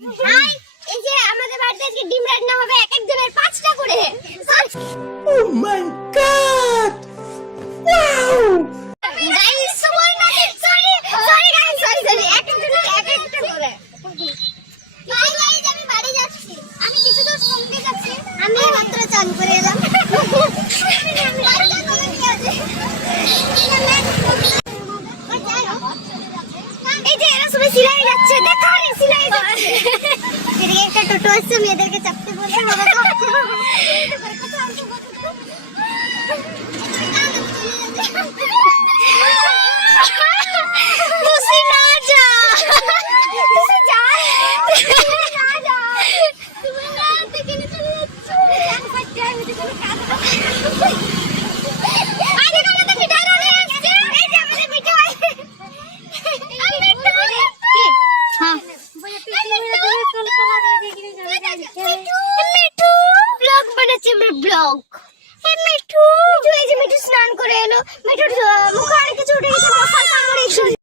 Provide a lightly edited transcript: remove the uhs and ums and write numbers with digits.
High, এই যে আমাদের বাড়িতে আজকে ডিম রান্না হবে, এক একজনের 5টা করে। Oh my god, wow. Guys sorry guys, sorry এক একজনের এক একটা করে। হাই গাইস, আমি বাড়ি যাচ্ছি, আমি কিছু দূর সঙ্গে যাচ্ছি, আমি মাত্র চান করে এলাম। এই যে এরা সবাই সিলাই যাচ্ছে, দেখো রে সিলাই যাচ্ছে। এদিকে একটা টোটো আসছে, মেয়েদেরকে চাপতে বলছে, বাবা চাপছে। তুই না যা, তুই যা না যা, তুমি না দেখে নি চলে যাচ্ছ, এক পাঁচটা আমি তো কোনো কাজ আরে না তো মিঠাই রানি আসছে, এই যে আমাদের মিঠাই। হ্যাঁ মিঠু ব্লগ বানাচ্ছি আমরা, ব্লগ। মিঠু এই যে মিঠু স্নান করে এলো, মিঠুর মুখে অনেক কিছু উঠে গেছে, মশার কামড়ে।